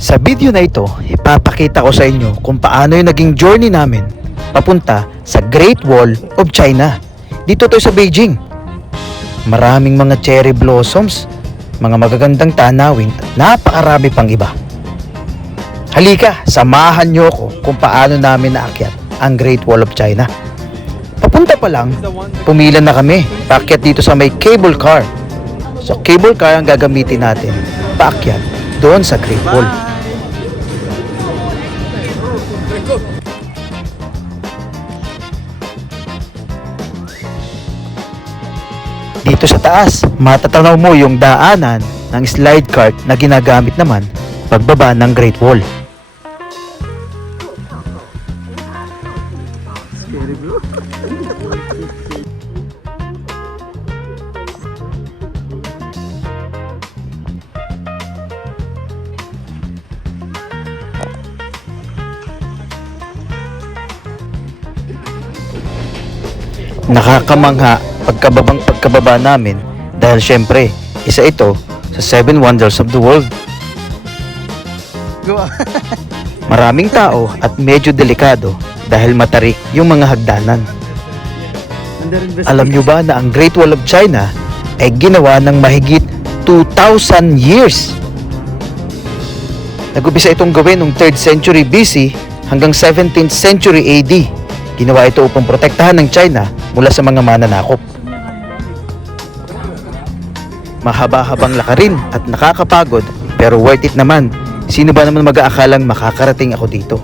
Sa video na ito, ipapakita ko sa inyo kung paano yung naging journey namin papunta sa Great Wall of China. Dito to sa Beijing. Maraming mga cherry blossoms, mga magagandang tanawin at napakarami pang iba. Halika, samahan nyo ko kung paano namin naakyat ang Great Wall of China. Papunta pa lang, pumila na kami paakyat dito sa may cable car. So cable car ang gagamitin natin paakyat doon sa Great Wall. Dito sa taas, matatanaw mo yung daanan ng slide cart na ginagamit naman pagbaba ng Great Wall. Nakakamangha pagkababa namin dahil syempre isa ito sa 7 wonders of the world. Maraming tao at medyo delikado dahil matarik yung mga hagdanan. Alam nyo ba na ang Great Wall of China ay ginawa ng mahigit 2,000 years? Nag-umpisa itong gawin noong 3rd century BC hanggang 17th century AD. Ginawa ito upang protektahan ng China mula sa mga mananakop. Mahaba-habang lakarin at nakakapagod pero worth it naman. Sino ba naman mag-aakalang makakarating ako dito?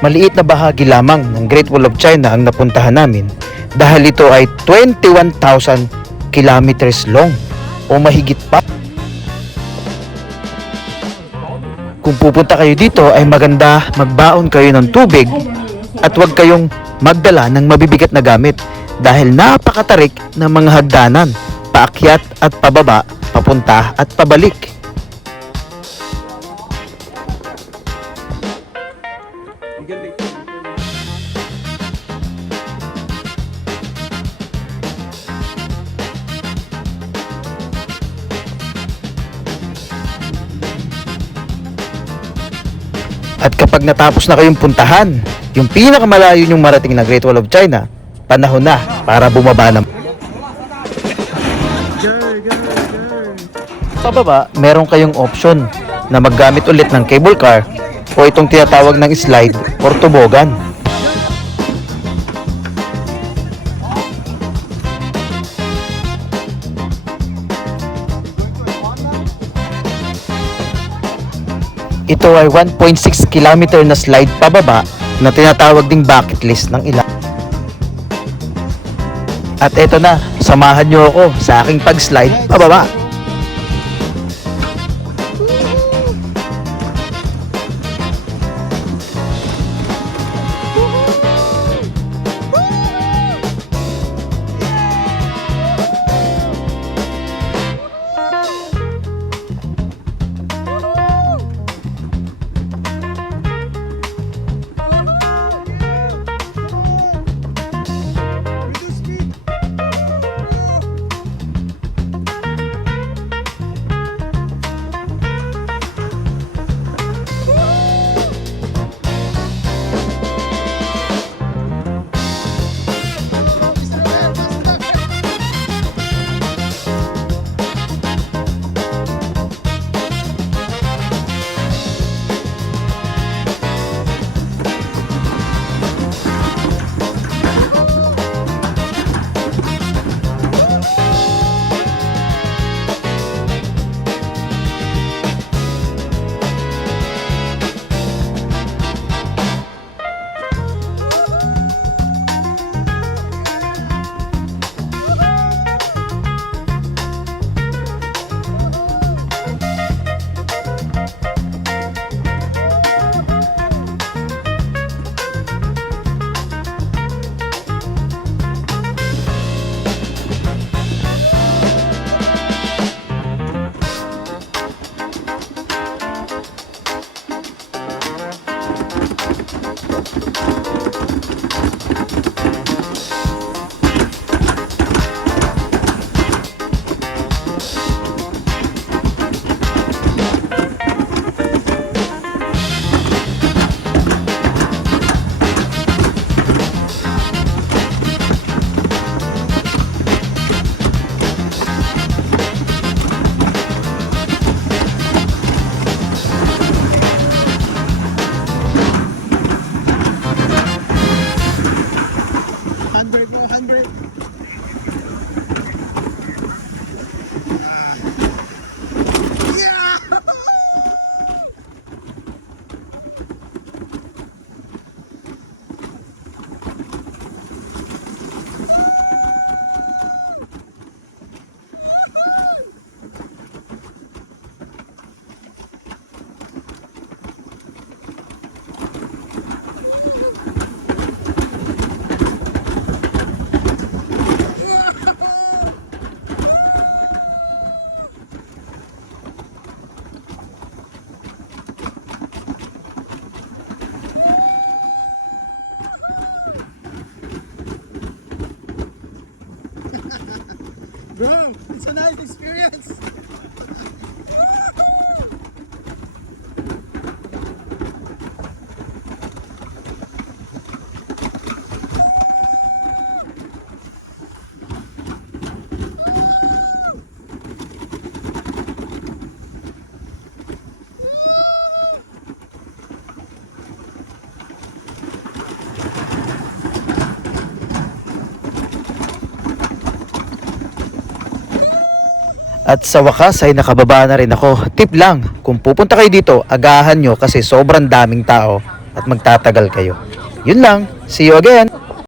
Maliit na bahagi lamang ng Great Wall of China ang napuntahan namin dahil ito ay 21,000 kilometers long o mahigit pa. Kung pupunta kayo dito ay maganda magbaon kayo ng tubig at huwag kayong magdala ng mabibigat na gamit dahil napakatarik ng mga hagdanan, paakyat at pababa, papunta at pabalik. At kapag natapos na kayong puntahan, yung pinakamalayo nyong marating na Great Wall of China, panahon na para bumaba na. Pababa, meron kayong option na maggamit ulit ng cable car o itong tinatawag ng slide or tubogan. Ito ay 1.6 kilometer na slide pababa na tinatawag ding bucket list ng ilan. At eto na, samahan nyo ako sa aking pag-slide pababa. It's a nice experience. At sa wakas ay nakababa na rin ako. Tip lang, kung pupunta kayo dito, agahan nyo kasi sobrang daming tao at magtatagal kayo. Yun lang, see you again!